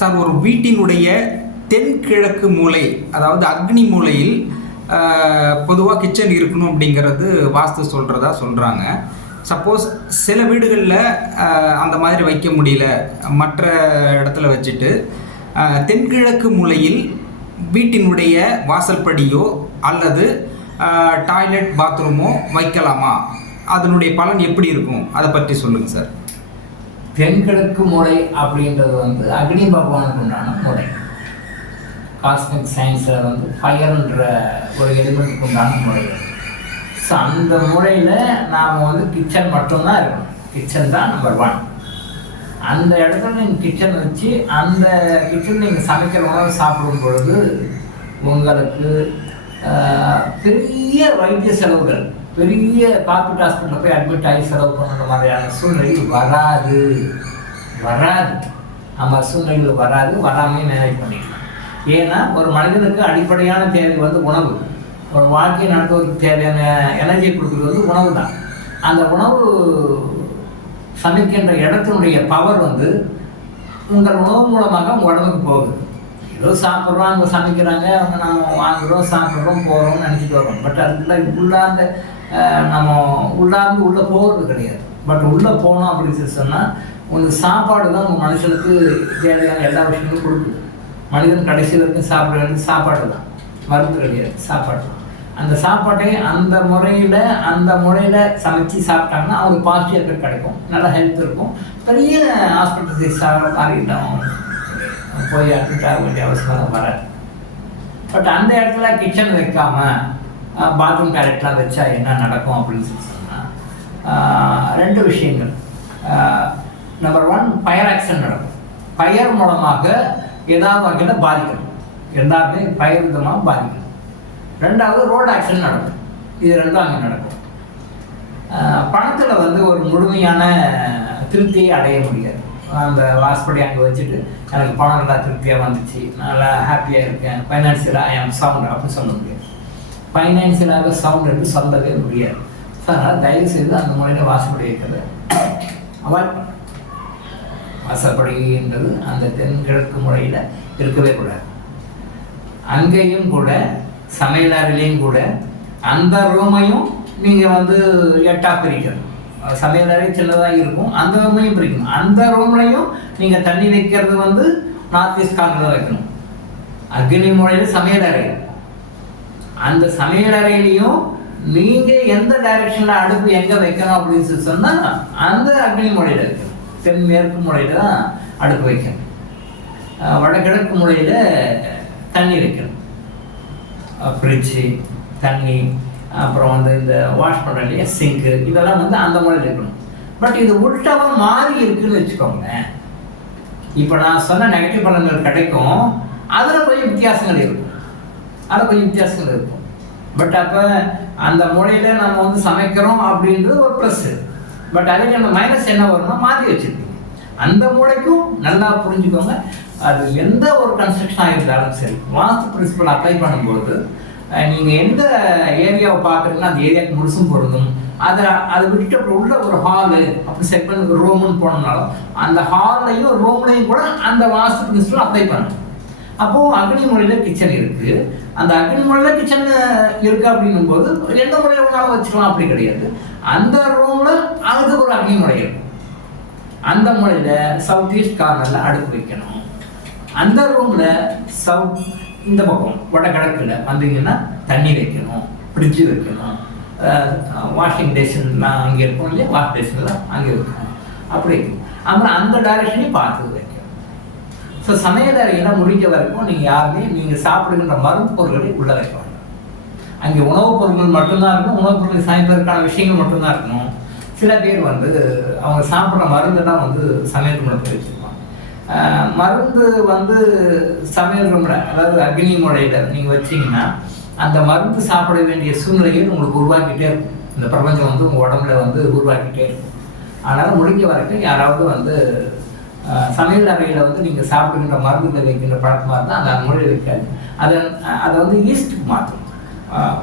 Sir, ஒரு வீட்டினுடைய தென்கிழக்கு மூலை, அதாவது அக்னி மூலையில் பொதுவாக கிச்சன் இருக்கணும் அப்படிங்கிறது வாஸ்து சொல்கிறதா சொல்கிறாங்க. சப்போஸ் சில வீடுகளில் அந்த மாதிரி வைக்க முடியல, மற்ற இடத்துல வச்சுட்டு தென்கிழக்கு மூலையில் வீட்டினுடைய வாசல்படியோ அல்லது டாய்லெட் பாத்ரூமோ வைக்கலாமா? அதனுடைய பலன் எப்படி இருக்கும், அதை பற்றி சொல்லுங்கள் சார். தென்கிழக்கு மூலை அப்படின்றது அக்னி பகவானுக்கு உண்டான மூலை. காஸ்மிக் சயின்ஸில் ஃபயர்ன்ற ஒரு எலிமெண்ட்டுக்கு உண்டான மூலை. ஸோ அந்த மூலையில் நாம் கிச்சன் மட்டும்தான் இருக்கணும். கிச்சன் தான் நம்பர் 1. அந்த இடத்துல நீங்கள் கிச்சன் வச்சு அந்த கிச்சன் நீங்கள் சமைக்கிற உணவு சாப்பிடும் பொழுது உங்களுக்கு பெரிய வைத்திய செலவுகள், பெரிய கார்பரேட் ஹாஸ்பிட்டலில் போய் அட்மிட் ஆகி செலவு பண்ணுற மாதிரியான சூழ்நிலை வராது. நம்ம சூழ்நிலைகள் வராமையே மேனேஜ் பண்ணிக்கலாம். ஏன்னா ஒரு மனிதனுக்கு அடிப்படையான தேவை உணவு. ஒரு வாழ்க்கையை நடத்துவதற்கு தேவையான எனர்ஜி கொடுக்குறது உணவு தான். அந்த உணவு சமைக்கின்ற இடத்தினுடைய பவர் உங்கள் உணவு மூலமாக உங்கள் உடம்புக்கு போகுது. ஏதோ சாப்பிட்றோம், அங்கே சமைக்கிறாங்க, அவங்க நம்ம வாங்குகிறோம், சாப்பிட்றோம், போகிறோம்னு நினச்சிட்டு வரோம். பட் அதுக்குள்ள உள்ளார்ந்த நம்ம உள்ளே போகிறது கிடையாது. பட் உள்ளே போனோம் அப்படின்னு சொன்னால் உங்களுக்கு சாப்பாடு தான் உங்கள் மனுஷனுக்கு தேவையான எல்லா விஷயங்களும் கொடுக்குது. மனிதன் கடைசி வரைக்கும் சாப்பிட வேண்டியது சாப்பாடு தான், மருந்து கிடையாது, சாப்பாடு தான். அந்த சாப்பாட்டை அந்த முறையில் சமைச்சு சாப்பிட்டாங்கன்னா அவங்களுக்கு பாசிட்டிவ் எஃபெக்ட் கிடைக்கும், நல்லா ஹெல்த் இருக்கும். பெரிய ஹாஸ்பிட்டல் சாப்பிட மாறிட்டோம் போய் அட்மிட் ஆக வேண்டிய அவசியம் வராது. பட் அந்த இடத்துல கிச்சன் வைக்காமல் பாத்ரூம் டாய்லெட்லாம் வச்சா என்ன நடக்கும் அப்படின்னு சொன்னால் 2 விஷயங்கள். நம்பர் 1, ஃபயர் ஆக்சிடென்ட் நடக்கும். ஃபயர் மூலமாக ஏதாவது வகையில் பாதிக்கணும், எல்லாருமே ஃபயர் விதமாக பாதிக்கணும். 2வது ரோடு ஆக்சிடென்ட் நடக்கும். இது 2ம் அங்கே நடக்கும். பணத்தில் ஒரு முழுமையான திருப்தியை அடைய முடியாது. அந்த வாஸ்படி அங்கே வச்சுட்டு எனக்கு பணம் நல்லா திருப்தியாக வந்துச்சு, நல்லா ஹாப்பியாக இருக்கேன், ஃபைனான்சியலாக ஐ ஆம் சவுண்ட் அப்படின்னு சொல்ல முடியாது. ஃபைனான்சியலாக சவுண்ட் என்று சொல்லவே முடியாது. ஸோ அதனால் தயவுசெய்து அந்த முறையில் வாசப்படி வைக்கிறது அவாய்ட் பண்ணணும். வாசப்படின்றது அந்த தென்கிழக்கு முறையில் இருக்கவே கூடாது. அங்கேயும் கூட சமையலறையிலையும் கூட அந்த ரூமையும் நீங்கள் 8ஆக பிரிக்கணும். சமையலறை சின்னதாக இருக்கும், அந்த ரூமையும் பிரிக்கணும். அந்த ரூம்லையும் நீங்கள் தண்ணி வைக்கிறது நார்த் ஈஸ்ட் கார்னரில் வைக்கணும். அக்னி முறையில் சமையலறை, அந்த சமையலறையிலையும் நீங்கள் எந்த டைரக்ஷனில் அடுப்பு எங்கே வைக்கணும் அப்படின்னு சொன்னால் அந்த அக்னி முறையில் வைக்கணும். தென்மேற்கு முறையில் தான் அடுப்பு வைக்கணும். வடகிழக்கு முறையில் தண்ணி வைக்கணும். ஃப்ரிட்ஜு, தண்ணி, அப்புறம் இந்த வாஷ் பண்ணுற இல்லையா சிங்க்கு, இதெல்லாம் அந்த முறையில் இருக்கணும். பட் இது உள்டாவாக மாறி இருக்குன்னு வச்சுக்கோங்களேன். இப்போ நான் சொன்ன நெகட்டிவ் பலன்கள் கிடைக்கும், அதில் கொஞ்சம் வித்தியாசங்கள் இருக்கும். பட் அப்போ அந்த முறையில் நம்ம சமைக்கிறோம் அப்படின்றது ஒரு ப்ளஸ்ஸு. பட் அதுக்கு அந்த மைனஸ் என்ன வரும்னா மாற்றி வச்சுருக்கீங்க. அந்த மூளைக்கும் நல்லா புரிஞ்சுக்கோங்க. அது எந்த ஒரு கன்ஸ்ட்ரக்ஷனாக இருந்தாலும் சரி, வாஸ்து பிரின்சிபல் அப்ளை பண்ணும்போது நீங்கள் எந்த ஏரியாவை பார்க்குறீங்கன்னா அந்த ஏரியாவுக்கு முழுசும் பொருந்தும். அதை விட்டுட்டு அப்புறம் உள்ள ஒரு ஹாலு அப்படி செட் பண்ணி ஒரு ரூமுன்னு போனோம்னாலும் அந்த ஹால்லையும் ரூம்லையும் கூட அந்த வாஸ்து பிரின்சிபல் அப்ளை பண்ணணும். அப்போது அக்னி முறையில் கிச்சன் இருக்குது. அந்த அக்னி முறையில் கிச்சன் இருக்குது அப்படின்னும் போது எந்த முறையில் ஒன்றாலும் வச்சுக்கலாம், அப்படி கிடையாது. அந்த ரூமில் அதுக்கு ஒரு அக்னி முறை இருக்கும். அந்த முறையில் சவுத் ஈஸ்ட் கார்னரில் அடுப்பு வைக்கணும். அந்த ரூமில் இந்த பக்கம் வடகிழக்கில் வந்தீங்கன்னா தண்ணி வைக்கணும், ஃப்ரிட்ஜு வைக்கணும், வாஷிங் பேஷன்லாம் அங்கே இருக்கும் இல்லையா, வாஷ் பேஷன்லாம் அங்கே வைக்கணும், அப்படி வைக்கணும். அப்புறம் அந்த டைரக்ஷனையும் பார்த்து வைக்கணும். ஸோ சமையலறையெல்லாம் முடிஞ்ச வரைக்கும் நீங்கள் சாப்பிடுகின்ற மருந்து பொருட்களை உள்ளே வைக்க வேண்டாம். அங்கே உணவுப் பொருட்கள் மட்டும்தான் இருக்கணும், உணவுப் பொருட்கள் சமைப்பதற்கான விஷயங்கள் மட்டும்தான் இருக்கணும். சில பேர் அவங்க சாப்பிட்ற மருந்தெல்லாம் சமையல் ரூமில் வச்சுருப்பாங்க. மருந்து சமையல் ரூமில், அதாவது அக்னி முறையில் நீங்கள் வச்சிங்கன்னா அந்த மருந்து சாப்பிட வேண்டிய சூழ்நிலையை உங்களுக்கு உருவாக்கிட்டே இருக்கும். இந்த பிரபஞ்சம் உங்கள் உடம்புல உருவாக்கிட்டே இருக்கும். அதனால் முடிஞ்ச வரைக்கும் யாராவது சமையல் அறையில் நீங்கள் சாப்பிடுகின்ற மருந்துகளை வைக்கின்ற பழக்கமாக இருந்தால் அந்த முறையில் வைக்காது. அதை ஈஸ்ட்டுக்கு மாற்றணும்,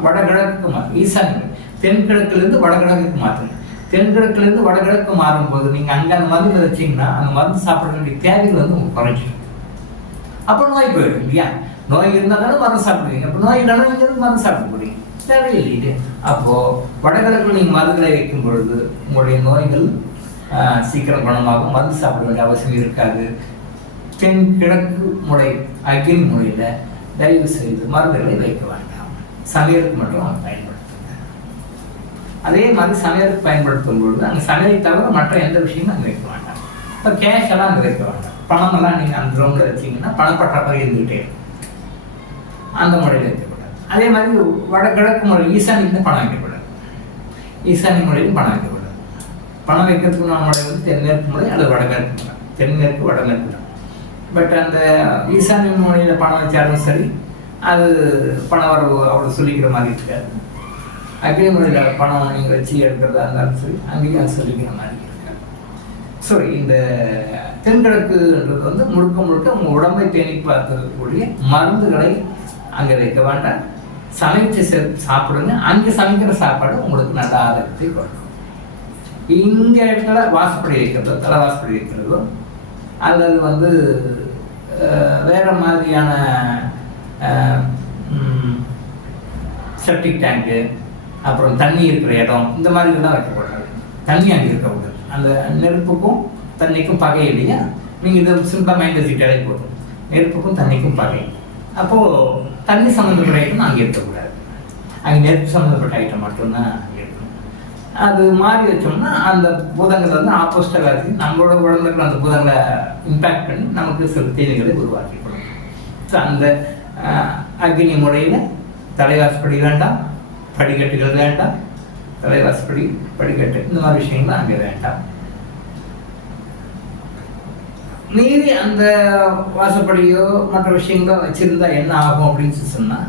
வடகிழக்குக்கு மாற்றணும். ஈசான்ய தென்கிழக்குலேருந்து வடகிழக்குக்கு மாற்றணும். தென்கிழக்குலேருந்து வடகிழக்கு மாறும்போது நீங்கள் அங்கே அந்த மருந்து வச்சிங்கன்னா அந்த மருந்து சாப்பிட வேண்டிய தேவைகள் உங்களுக்கு குறைஞ்சிடும். அப்போ நோய் போயிடும் இல்லையா? நோய் இருந்தாலும் மருந்து சாப்பிடுவீங்க, அப்போ நோய் இல்லைன்னா இங்கே மருந்து சாப்பிட போறீங்க, தேவையில்லை. அப்போது வடகிழக்கு நீங்கள் மருந்துகளை வைக்கும் பொழுது உங்களுடைய நோய்கள் சீக்கிரம் குணமாகும், மருந்து சாப்பிட வேண்டிய அவசியம் இருக்காது. தென்கிழக்கு முறை அக்னி முறையில் தயவு செய்து மருந்துகளை வைக்க வேண்டாம், சமையலுக்கு மட்டும் அவங்க பயன்படுத்துங்க. அதே மாதிரி சமையலுக்கு பயன்படுத்தும் பொழுது அங்கே சமையலை தவிர மற்ற எந்த விஷயமும் அங்கே வைக்க வேண்டாம். இப்போ கேஷ் எல்லாம் அங்கே வைக்க வேண்டாம், பணமெல்லாம் நீங்கள் அந்த ரூமில் வச்சிங்கன்னா பணப்பற்றாக்குறை இருந்துகிட்டே இருக்கும், அந்த முறையில் வைக்கக்கூடாது. அதே மாதிரி வடகிழக்கு முறை ஈசானிக்கு பணம் வைக்கக்கூடாது, ஈசானி முறையில் பணம் வைக்கக்கூடாது. பணம் வைக்கிறதுக்கு முறை வந்து தென்மேற்கு முறை அல்லது வடமேற்கு முறை, தென்மேற்கு வடமேற்கு தான். பட் அந்த ஈசானிய முறையில் பணம் வச்சாலும் சரி, அது பணம் வரவு அவ்வளோ சொல்லிக்கிற மாதிரி இருக்காது. அக்னி முறையில் பணம் நீங்கள் வச்சு எடுக்கிறதா இருந்தாலும் சரி, அங்கேயும் அது சொல்லிக்கிற மாதிரி இருக்காது. ஸோ இந்த தென்கிழக்குன்றது வந்து முழுக்க முழுக்க உங்கள் உடம்பை பேணி பார்க்கக்கூடிய மருந்துகளை அங்கே வைக்க வேண்டாம், சமைச்சு சாப்பிடுங்க. அங்கே சமைக்கிற சாப்பாடு உங்களுக்கு நல்ல ஆரோக்கியத்தை கொடுக்கும். இங்கே இடத்துல வாசப்படி வைக்கிறதோ, தலை வாசப்படி வைக்கிறதோ, அல்லது வந்து வேறு மாதிரியான செப்டிக் டேங்கு, அப்புறம் தண்ணி இருக்கிற இடம், இந்த மாதிரி இதெல்லாம் வைக்கக்கூடாது. தண்ணி அங்கே இருக்கக்கூடாது. அந்த நெருப்புக்கும் தண்ணிக்கும் பகை இல்லையா? நீங்கள் இதை சிம்பிளாக மைண்ட் வச்சுக்கிட்டாலே போதும், நெருப்புக்கும் தண்ணிக்கும் பகை. அப்போது தண்ணி சம்மந்தப்பட்ட ஐட்டம் அங்கே இருக்கக்கூடாது, அங்கே நெருப்பு சம்மந்தப்பட்ட ஐட்டம் மட்டும்தான் இருக்கணும். அது மாறி வச்சோம்னா அந்த பூதங்கள் வந்து ஆப்போசிட்டாக வேறு நம்மளோட உடம்புல அந்த பூதங்களை இம்பேக்ட் பண்ணி நமக்கு சில தீமைகளை உருவாக்கிக்கணும். ஸோ அந்த அக்னி முறையில் தலைவாசப்படி வேண்டாம், படிக்கட்டுகள் வேண்டாம், தலைவாசப்படி படிக்கட்டு இந்த மாதிரி விஷயங்கள்லாம் அங்கே வேண்டாம். மீறி அந்த வாசப்படியோ மற்ற விஷயங்களோ வச்சுருந்தா என்ன ஆகும் அப்படின்னு சொன்னால்,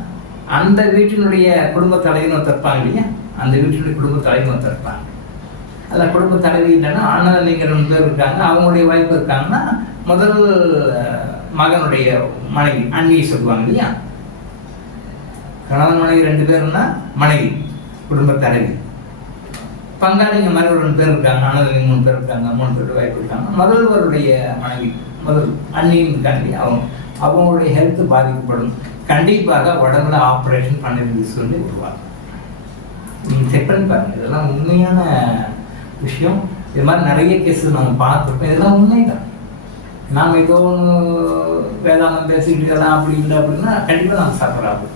அந்த வீட்டினுடைய குடும்ப தலைவனும் தற்பாங்க இல்லையா? அந்த வீட்டினுடைய குடும்ப தலைவனும் தற்பாங்க. அதில் குடும்ப தலைவி இல்லைன்னா அண்ணன் நீங்கள் 2 பேர் இருக்காங்க, அவங்களுடைய வாய்ப்பு இருக்காங்கன்னா முதல் மகனுடைய மனைவி அண்ணியை சொல்லுவாங்க இல்லையா? கணவன் மனைவி 2 பேருன்னா மனைவி குடும்ப தலைவி. பங்காளிங்க மாதிரி ஒரு 2 பேர் இருக்காங்க, அண்ணன் 3 பேர் இருக்காங்க, 3 பேர் வாய்ப்பு இருக்காங்க. முதல்வருடைய மனைவி முதல் அண்ணியும் இருக்காங்க, அவங்களுடைய ஹெல்த் பாதிக்கப்படும், கண்டிப்பாக உடம்புல ஆப்ரேஷன் பண்ண வேண்டிய சூழ்நிலை உருவாகும். நீங்கள் செக் பண்ணி பாருங்கள், இதெல்லாம் உண்மையான விஷயம். இது மாதிரி நிறைய கேஸஸ் நம்ம பார்த்துருக்கோம், இதெல்லாம் உண்மைதான். நாம் ஏதோ ஒன்று வேதாந்தம் பேசிக்கிட்டு இதெல்லாம் அப்படி இல்லை அப்படின்னா கண்டிப்பாக நம்ம சஃபர் ஆகும்.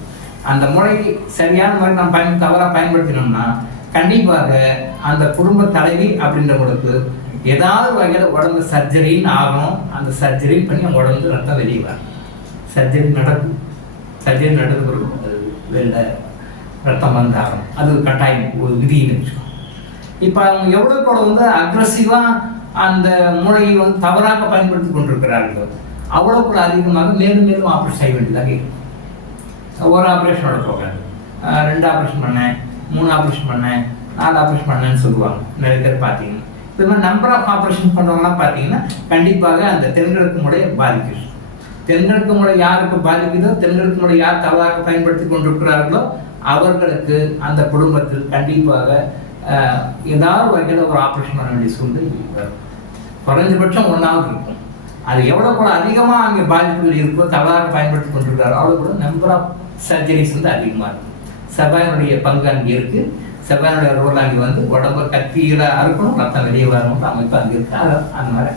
அந்த முறைக்கு சரியான மாதிரி நம்ம தவறாக பயன்படுத்தினோம்னா கண்டிப்பாக அந்த குடும்ப தலைவி அப்படின்றவங்களுக்கு ஏதாவது வகையில் உடம்பு சர்ஜரின்னு ஆகணும். அந்த சர்ஜரி பண்ணி அவங்க உடம்பு ரத்தம் வெளியே வரும். சர்ஜரி நடக்கும், சர்ஜரி நடந்த பிறகு அது வெளில ரத்தம் வந்தாகும், அது கட்டாயம் ஒரு விதின்னு வச்சுக்கோங்க. இப்போ அவங்க எவ்வளோக்கு வந்து அக்ரஸிவாக அந்த மூளையை வந்து தவறாக பயன்படுத்தி கொண்டிருக்கிறார்களோ அவ்வளோக்குள்ள அதிகமாக மேலும் மேலும் ஆப்ரேஷன் செய்ய வேண்டியதாக இருக்கும். ஒரு ஆப்ரேஷனோட போகாது, 2 ஆப்ரேஷன் பண்ணேன், 3 ஆப்ரேஷன் பண்ணேன், 4 ஆப்ரேஷன் பண்ணேன்னு சொல்லுவாங்க நிறைய பேர் பார்த்தீங்கன்னா. இது மாதிரி நம்பர் ஆஃப் ஆப்ரேஷன் பண்ணுறவங்களாம் பார்த்தீங்கன்னா கண்டிப்பாக அந்த தென்கிழக்கு முறையை பாதிக்குது. தென்கிழக்கு முறை யாருக்கு பாதிக்குதோ, தென்கிழக்கு முறை யார் தவறாக பயன்படுத்தி கொண்டிருக்கிறார்களோ அவர்களுக்கு அந்த குடும்பத்தில் கண்டிப்பாக ஏதாவது வகையில் ஒரு ஆப்ரேஷன் பண்ண வேண்டிய சூழ்நிலை வரும். குறைஞ்சபட்சம் 1ஆவது இருக்கும். அது எவ்வளோ கூட அதிகமாக அங்கே பாதிப்புகள் இருக்கோ, தவறாக பயன்படுத்தி கொண்டிருக்கிறாரோ அவ்வளோ கூட நம்பர் ஆஃப் சர்ஜரிஸ் வந்து அதிகமாக இருக்கும். செவ்வாயினுடைய பங்கு அங்கே இருக்குது. செவ்வாயினுடைய ரோல் அங்கே வந்து உடம்பு கத்திகளாக இருக்கணும், ரத்தம் வெளியே வரணும் அமைப்பு அங்கே இருக்குது. அதை அந்த மாதிரி.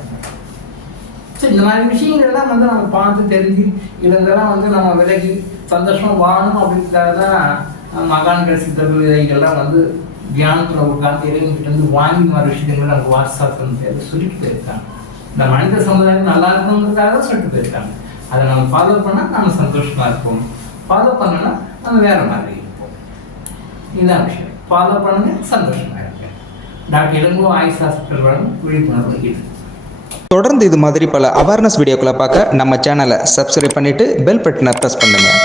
ஸோ இந்த மாதிரி விஷயங்கள்லாம் வந்து நம்ம பார்த்து தெரிஞ்சு இதெல்லாம் வந்து நம்ம விலகி சந்தோஷமாக வாழணும் அப்படின்றதுக்காக தான் மகான்கள் சித்தர்கள் இதைகள்லாம் வந்து தியானத்தில் உட்காந்து இறைவன்கிட்ட வாங்கி வர விஷயங்கள் நம்ம வாட்ஸ்அப்னு பேர் சொல்லிட்டு போயிருக்காங்க. இந்த மனித சமுதாயம் நல்லா இருக்கணுங்கிறதுக்காக தான் சொல்லிட்டு போயிருக்காங்க. அதை நம்ம ஃபாலோ பண்ணால் நம்ம சந்தோஷமாக இருப்போம், ஃபாலோ பண்ணோன்னா நம்ம வேறு மாதிரி இருப்போம். இதுதான் விஷயம். ஃபாலோ பண்ணுங்க, சந்தோஷமாக இருங்க. டாக்டர் இளங்கோ ஆயுஷ் ஹாஸ்பிட்டல் வழங்கும் விழிப்புணர்வு இது. தொடர்ந்து இது மாதிரி பல அவேர்னஸ் வீடியோக்களை பார்க்க நம்ம சேனலை சப்ஸ்கிரைப் பண்ணிவிட்டு பெல் பட்டனை ப்ரெஸ் பண்ணுங்கள்.